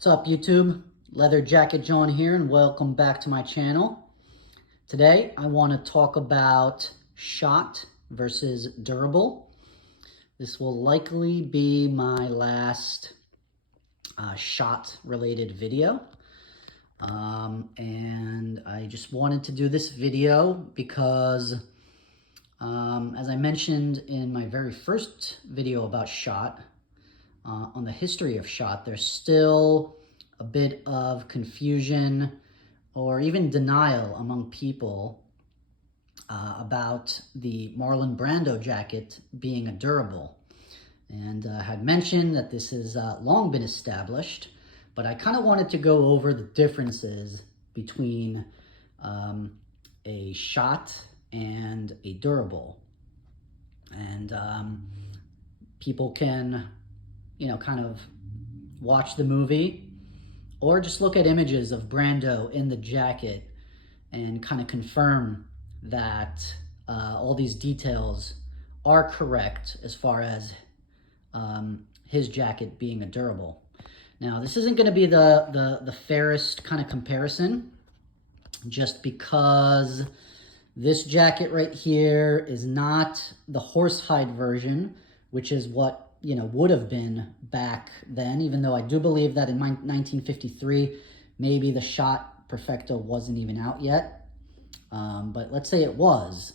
What's up, YouTube? Leather Jacket John here, and welcome back to my channel. Today, I want to talk about Schott versus durable. This will likely be my last Schott-related video. And I just wanted to do this video because, as I mentioned in my very first video about Schott, on the history of Schott, there's still a bit of confusion or even denial among people about the Marlon Brando jacket being a durable. And I had mentioned that this has long been established, but I kind of wanted to go over the differences between a Schott and a durable. And people can kind of watch the movie or just look at images of Brando in the jacket and kind of confirm that all these details are correct as far as his jacket being a durable. Now, this isn't going to be the fairest kind of comparison, just because this jacket right here is not the horsehide version, which is what would have been back then, even though I do believe that in 1953, maybe the Schott Perfecto wasn't even out yet. But let's say it was.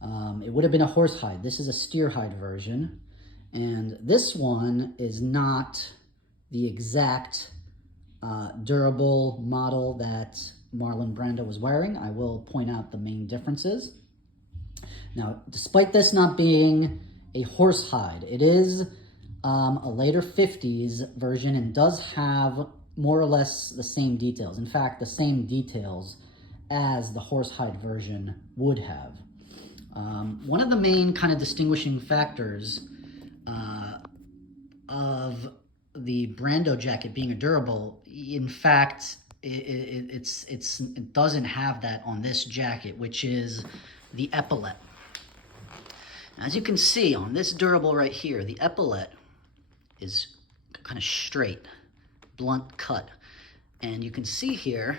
It would have been a horsehide. This is a steerhide version. And this one is not the exact durable model that Marlon Brando was wearing. I will point out the main differences. Now, despite this not being a horsehide, it is a later 50s version and does have more or less the same details. In fact, the same details as the horsehide version would have. One of the main kind of distinguishing factors of the Brando jacket being a durable, in fact, it doesn't have that on this jacket, which is the epaulette. As you can see on this durable right here, the epaulette is kind of straight, blunt cut. And you can see here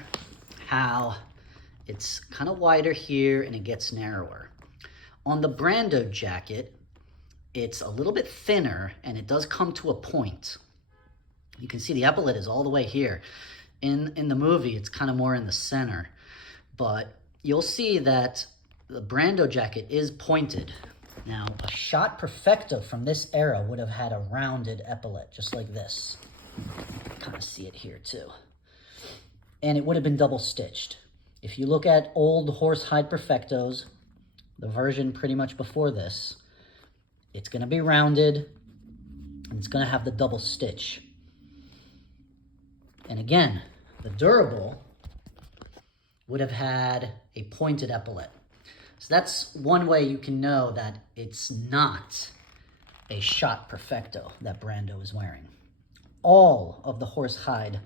how it's kind of wider here and it gets narrower. On the Brando jacket, it's a little bit thinner and it does come to a point. You can see the epaulette is all the way here. In the movie, it's kind of more in the center. But you'll see that the Brando jacket is pointed. Now, a Schott Perfecto from this era would have had a rounded epaulette, just like this. Kind of see it here too. And it would have been double stitched. If you look at old horsehide Perfectos, the version pretty much before this, it's going to be rounded and it's going to have the double stitch. And again, the durable would have had a pointed epaulette. So that's one way you can know that it's not a Schott Perfecto that Brando is wearing. All of the horsehide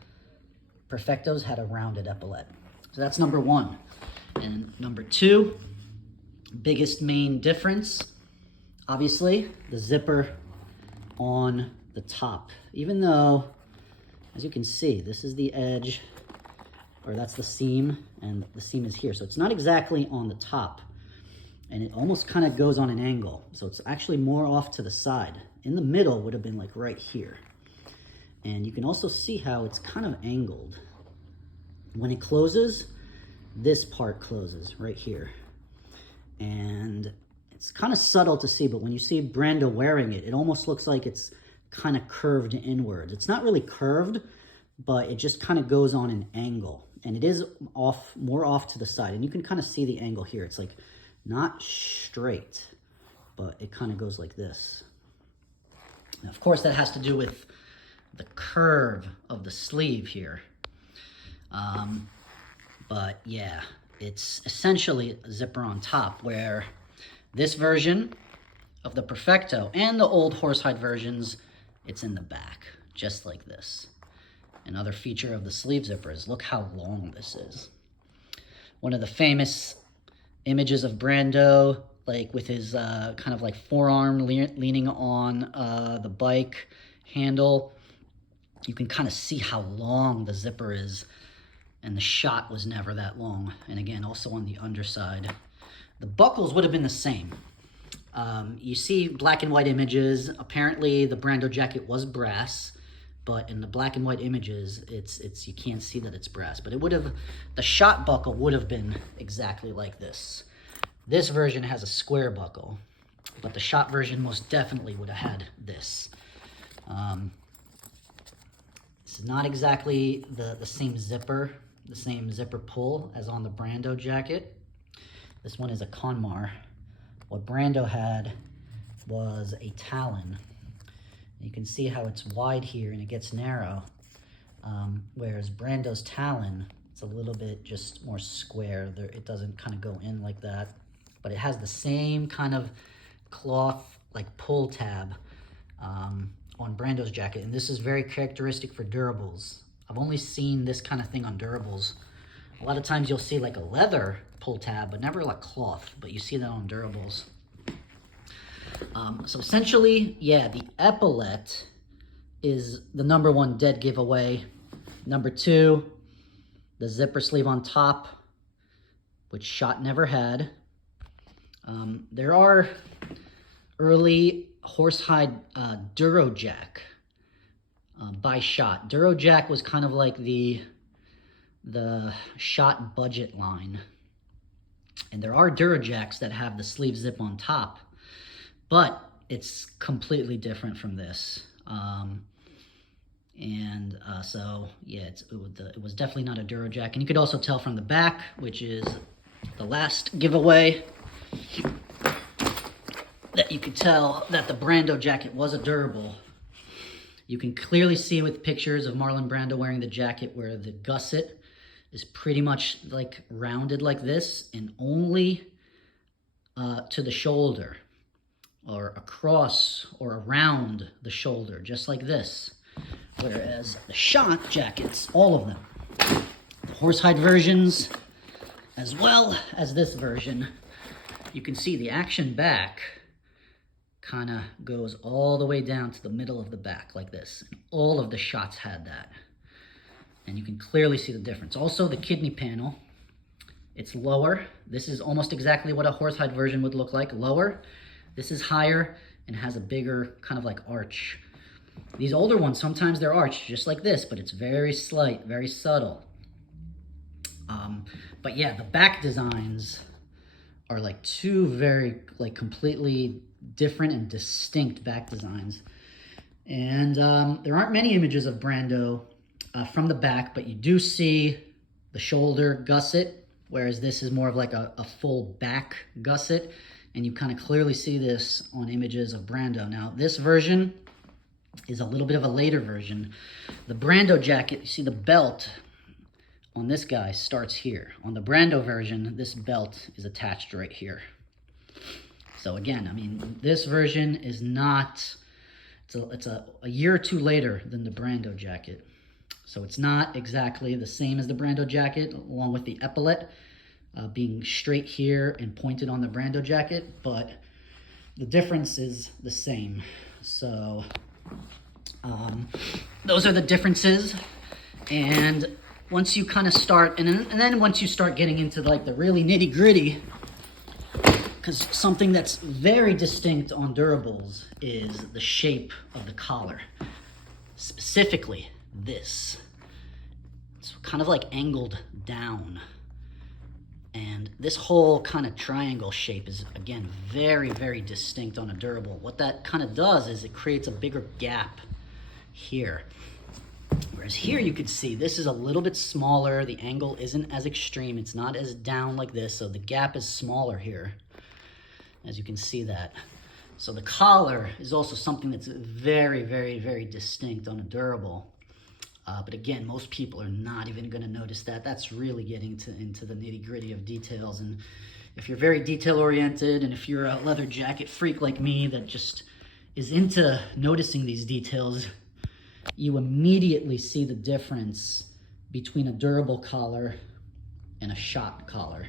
Perfectos had a rounded epaulette. So that's number one. And number two, biggest main difference, obviously, the zipper on the top. Even though, as you can see, this is the edge, or that's the seam, and the seam is here. So it's not exactly on the top. And it almost kind of goes on an angle. So it's actually more off to the side. In the middle would have been like right here. And you can also see how it's kind of angled. When it closes, this part closes right here. And it's kind of subtle to see, but when you see Brando wearing it, it almost looks like it's kind of curved inwards. It's not really curved, but it just kind of goes on an angle. And it is more off to the side. And you can kind of see the angle here. It's like not straight, but it kind of goes like this. Now, of course, that has to do with the curve of the sleeve here. But yeah, it's essentially a zipper on top, where this version of the Perfecto and the old horsehide versions, it's in the back, just like this. Another feature of the sleeve zipper is look how long this is. One of the famous images of Brando, like with his kind of like forearm leaning on the bike handle, you can kind of see how long the zipper is, and the Schott was never that long. And again, also on the underside. The buckles would have been the same. You see black and white images. Apparently the Brando jacket was brass, but in the black and white images, you can't see that it's brass. But it would have, the Schott buckle would have been exactly like this. This version has a square buckle, but the Schott version most definitely would have had this. This is not exactly the same zipper pull as on the Brando jacket. This one is a Conmar. What Brando had was a Talon. You can see how it's wide here and it gets narrow, whereas Brando's Talon, it's a little bit just more square. It doesn't kind of go in like that, but it has the same kind of cloth like pull tab on Brando's jacket, and this is very characteristic for durables. I've only seen this kind of thing on durables. A lot of times you'll see like a leather pull tab, but never like cloth, but you see that on durables. So essentially, yeah, the epaulette is the #1 dead giveaway. #2, the zipper sleeve on top, which Schott never had. There are early horsehide Durojack by Schott. Durojack was kind of like the Schott budget line. And there are Durojacks that have the sleeve zip on top, but it's completely different from this. So yeah, it was definitely not a Durojack. And you could also tell from the back, which is the last giveaway, that you could tell that the Brando jacket was a durable. You can clearly see with pictures of Marlon Brando wearing the jacket where the gusset is pretty much like rounded like this and only to the shoulder, or across or around the shoulder, just like this. Whereas the Schott jackets, all of them, the horsehide versions, as well as this version, you can see the action back kind of goes all the way down to the middle of the back like this. And all of the Schotts had that. And you can clearly see the difference. Also, the kidney panel, it's lower. This is almost exactly what a horsehide version would look like, lower. This is higher and has a bigger kind of like arch. These older ones, sometimes they're arched just like this, but it's very slight, very subtle. But yeah, the back designs are like two very like completely different and distinct back designs. And there aren't many images of Brando from the back, but you do see the shoulder gusset, whereas this is more of like a full back gusset. And you kind of clearly see this on images of Brando. Now, this version is a little bit of a later version. The Brando jacket, you see the belt on this guy starts here. On the Brando version, this belt is attached right here. So again, I mean, this version is not, it's a year or two later than the Brando jacket. So it's not exactly the same as the Brando jacket, along with the epaulette being straight here and pointed on the Brando jacket, but the difference is the same. So those are the differences. And once you kind of start, and then once you start getting into like the really nitty gritty, because something that's very distinct on durables is the shape of the collar. Specifically this. It's kind of like angled down. And this whole kind of triangle shape is, again, very, very distinct on a durable. What that kind of does is it creates a bigger gap here. Whereas here you could see this is a little bit smaller. The angle isn't as extreme. It's not as down like this. So the gap is smaller here, as you can see that. So the collar is also something that's very, very, very distinct on a durable. But again, most people are not even going to notice that. That's really getting into the nitty gritty of details. And if you're very detail oriented, and if you're a leather jacket freak like me that just is into noticing these details, you immediately see the difference between a durable collar and a Schott collar.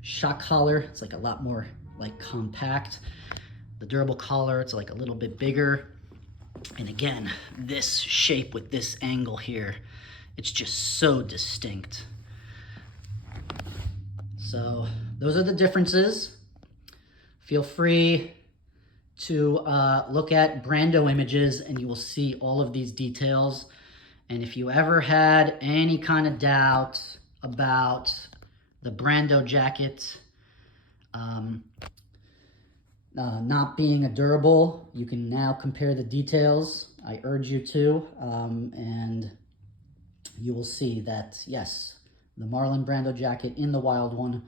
Schott collar, it's like a lot more like compact. The durable collar, it's like a little bit bigger. And again, this shape with this angle here, it's just so distinct. So those are the differences. Feel free to look at Brando images and you will see all of these details. And if you ever had any kind of doubt about the Brando jacket not being a durable, you can now compare the details. I urge you to, and you will see that, yes, the Marlon Brando jacket in the Wild one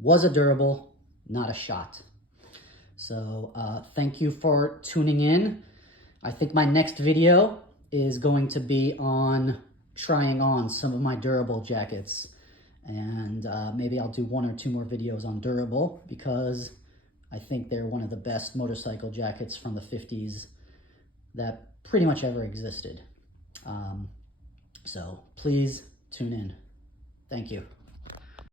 was a durable, not a Schott. So thank you for tuning in. I think my next video is going to be on trying on some of my durable jackets. And maybe I'll do 1 or 2 more videos on durable because I think they're one of the best motorcycle jackets from the 50s that pretty much ever existed. So please tune in. Thank you.